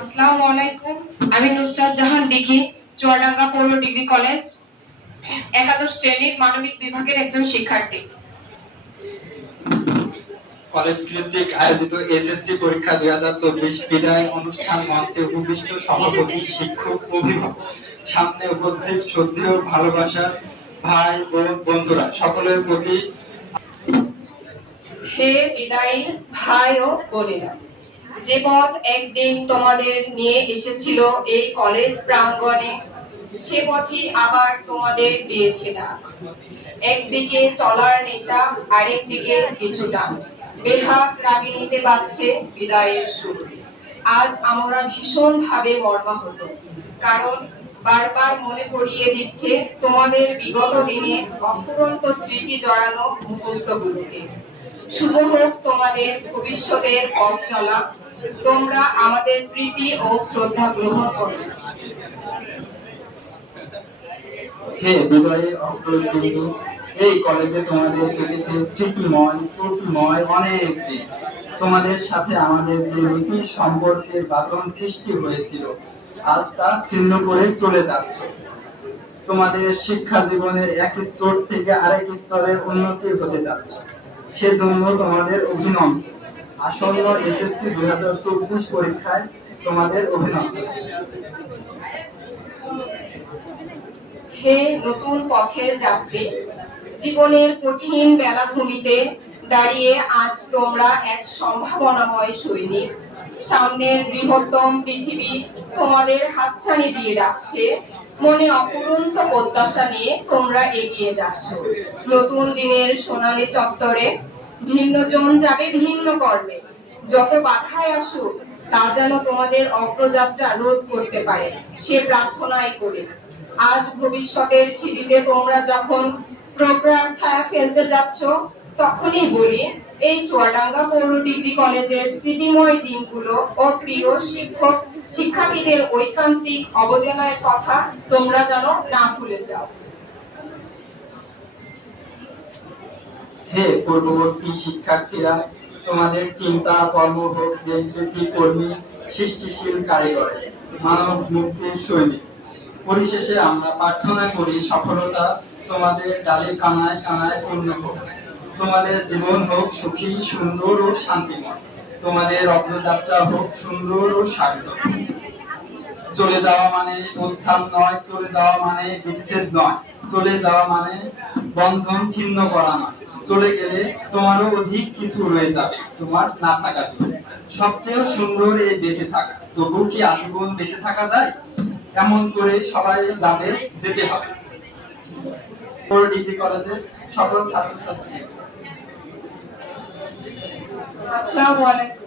আসসালামু আলাইকুম। আমি নুসরাত জাহান বিকি চুয়াডাঙ্গা পৌর ডিগ্রি কলেজ একাদশ শ্রেণির মানবিক বিভাগের একজন শিক্ষার্থী। কলেজ কর্তৃক আয়োজিত এসএসসি পরীক্ষা দুই হাজার চব্বিশ বিদায় অনুষ্ঠান মঞ্চে উপবিষ্ট সভাপতি শিক্ষক অভিভাবক সামনে উপস্থিত শ্রদ্ধেয় ভালোবাসার ভাই ও বন্ধুরা সকলের প্রতি হে বিদায়ী ভাই ও বোনেরা। যে পথ একদিন তোমাদের নিয়ে এসেছিল এই কলেজ প্রাঙ্গণে, সে পথই আবার তোমাদের দিয়েছে ডাক একদিকে চলার নেশা, আরেকদিকে কিছুটা। বেহাত রাগিনীতে বাজছে বিদায়ের সুর। আজ আমরা ভীষণ ভাবে মর্মাহত, কারণ বারবার মনে করিয়ে দিচ্ছে তোমাদের বিগত দিনে অফুরন্ত স্মৃতি জড়ানো মুহূর্তগুলোকে। শুভ হোক তোমাদের ভবিষ্যতের পথ চলা। তোমরা আমাদের প্রীতি ও শ্রদ্ধা গ্রহণ করো। হে এই কলেজে তোমাদের কেটেছে স্মৃতিময় অনেক দিন। তোমাদের সাথে আমাদের যে নীতির সম্পর্কের সৃষ্টি হয়েছিল, আজ তা ছিন্ন করে চলে যাচ্ছ। তোমাদের শিক্ষা জীবনের এক স্তর থেকে আরেক স্তরে উন্নতি হতে যাচ্ছে। সেজন্য তোমাদের অভিনন্দন। আসন্ন এসএসসি দুই হাজার চব্বিশ পরীক্ষায় তোমাদের অভিনন্দন। হে নতুন পথের যাত্রী, জীবনের কঠিন বেলাভূমিতে দাঁড়িয়ে আজ তোমরা এক সম্ভাবনাময় সৈনিক। সামনের বৃহত্তম পৃথিবী তোমাদের হাতছানি দিয়ে রাখছে মনে অপরন্ত প্রত্যাশা নিয়ে তোমরা এগিয়ে যাচ্ছ। নতুন দিনের সোনালী চত্বরে ভিন্নজন যাবে ভিন্ন কর্মে। যত বাধায় আসুক, তা যেন তোমাদের অগ্রযাত্রা রোধ করতে পারে, সে প্রার্থনাই করি। আজ ভবিষ্যতের সিঁড়িতে তোমরা যখন প্রোগ্রাম ছায়া ফেলতে যাচ্ছ, তখনই বলি, এই চুয়াডাঙ্গা পৌর ডিগ্রি কলেজের স্মৃতিময় দিনগুলো ও প্রিয় শিক্ষক শিক্ষার্থীদের ঐকান্তিক অবদানের কথা তোমরা যেন না ভুলে যাও। হে পূর্ববর্তী শিক্ষার্থীরা তোমাদের চিন্তা কর্ম হোক দেশব্যাপী কর্মী, সৃষ্টিশীল কারিগর, মানব মুক্তির সৈনিক। পরিশেষে আমরা প্রার্থনা করি সফলতা তোমাদের ডালে কানায় কানায় পূর্ণ হোক। তোমাদের জীবন হোক সুখী, সুন্দর ও শান্তিময়। তোমাদের অগ্রযাত্রা হোক সুন্দর ও সার্থক চলে যাওয়া মানে প্রস্থান নয়, চলে যাওয়া মানে বিচ্ছেদ নয়। চলে যাওয়া মানে বন্ধন ছিন্ন করা নয়। চলে গেলে তোমারও অধিক কিছু রয়ে যাবে, তোমার না থাকা সবচেয়ে সুন্দর এই বেঁচে থাকা। তবু কি আজীবন বেঁচে থাকা যায়? এমন করে সবাই যাবে, যেতে হবে। ডিগ্রি কলেজের সকল ছাত্রছাত্রী। আসসালামু আলাইকুম।